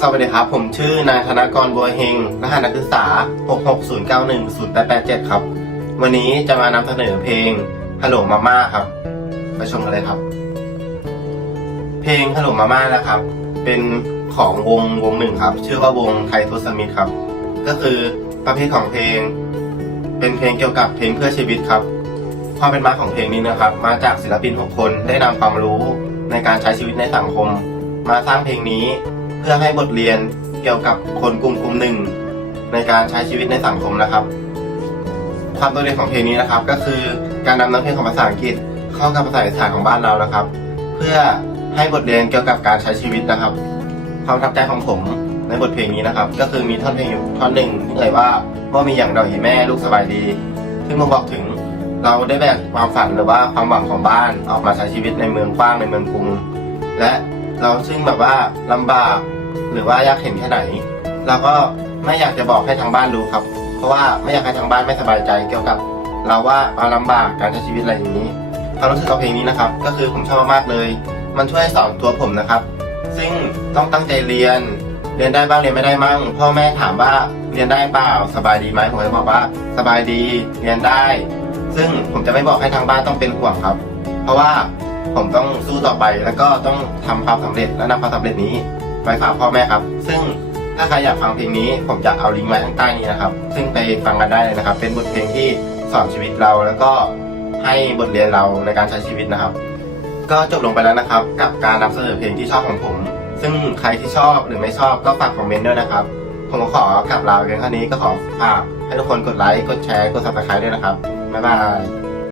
สวัสดีครับ ผมชื่อนายธนากรบัวเฮง รหัสนักศึกษา 660910887 ครับ วันนี้จะมานำเสนอเพลงฮัลโหลมาม่าครับ ไปชมกันเลยครับ เพลงฮัลโหลมาม่านะครับ เป็นของวงวงหนึ่งครับ ชื่อว่าวงไทโทสมิธครับ ก็คือประเภทของเพลง เป็นเพลงเกี่ยวกับเพลงเพื่อชีวิตครับ ความเป็นมาของเพลงนี้นะครับ มาจากศิลปิน 6 คนได้นำความรู้ในการใช้ชีวิตในสังคม มาสร้างเพลงนี้ พื่อให้บทเรียนเกี่ยวกับคนกลุ่มกลุ่มหนึ่ง ในการใช้ชีวิตในสังคมนะครับ ความโดดเด่นของเพลงนี้นะครับ ก็คือการนำเนื้อเพลงของภาษาอังกฤษ เข้ากับภาษาอีสานของบ้านเรานะครับ เพื่อให้บทเรียนเกี่ยวกับการใช้ชีวิตนะครับ ความระทับใจของผมในบทเพลงนี้นะครับ ก็คือมีท่อนเพลงอยู่ท่อนหนึ่งที่เอ่ยว่าว่ามีอย่างดอกหีแม่ลูกสบายดี ซึ่งมาบอกถึงเราได้แบกความฝันหรือว่าความหวังของบ้านออกมาใช้ชีวิตในเมืองกว้างในเมืองกรุง และเราซึ่งแบบว่าลำบาก หรือว่ายากเห็นแค่ไหน เราก็ไม่อยากจะบอกให้ทางบ้านรู้ครับ เพราะว่าไม่อยากให้ทางบ้านไม่สบายใจเกี่ยวกับ เราว่าเราลำบากการใช้ชีวิตอะไรอย่างนี้ความรู้สึกกับเพลงนี้นะครับ ก็คือผมชอบมากเลย มันช่วยสอนตัวผมนะครับ ซึ่งต้องตั้งใจเรียน เรียนได้บ้างเรียนไม่ได้มั่งพ่อแม่ถามว่าเรียนได้เปล่าสบายดีไหมผมจะบอกว่าสบายดีเรียนได้ ซึ่งผมจะไม่บอกให้ทางบ้านต้องเป็นห่วงครับ เพราะว่าผมต้องสู้ต่อไปแล้วก็ต้องทำความสำเร็จและนำความสำเร็จนี้ ไปฝากพ่อแม่ครับ ซึ่งถ้าใครอยากฟังเพลงนี้ผมจะเอาลิงก์ไว้ข้างใต้นี้นะครับ ซึ่งไปฟังกันได้เลยนะครับ เป็นบทเพลงที่สอนชีวิตเรา แล้วก็ให้บทเรียนเราในการใช้ชีวิตนะครับ ก็จบลงไปแล้วนะครับ กับการนำเสนอเพลงที่ชอบของผม ซึ่งใครที่ชอบหรือไม่ชอบก็ฝากคอมเมนต์ด้วยนะครับ ผมก็ขอกลับลาเพียงเท่านี้ก็ขอฝากให้ทุกคนกดไลค์กดแชร์กด subscribe ด้วยนะครับบ๊ายบาย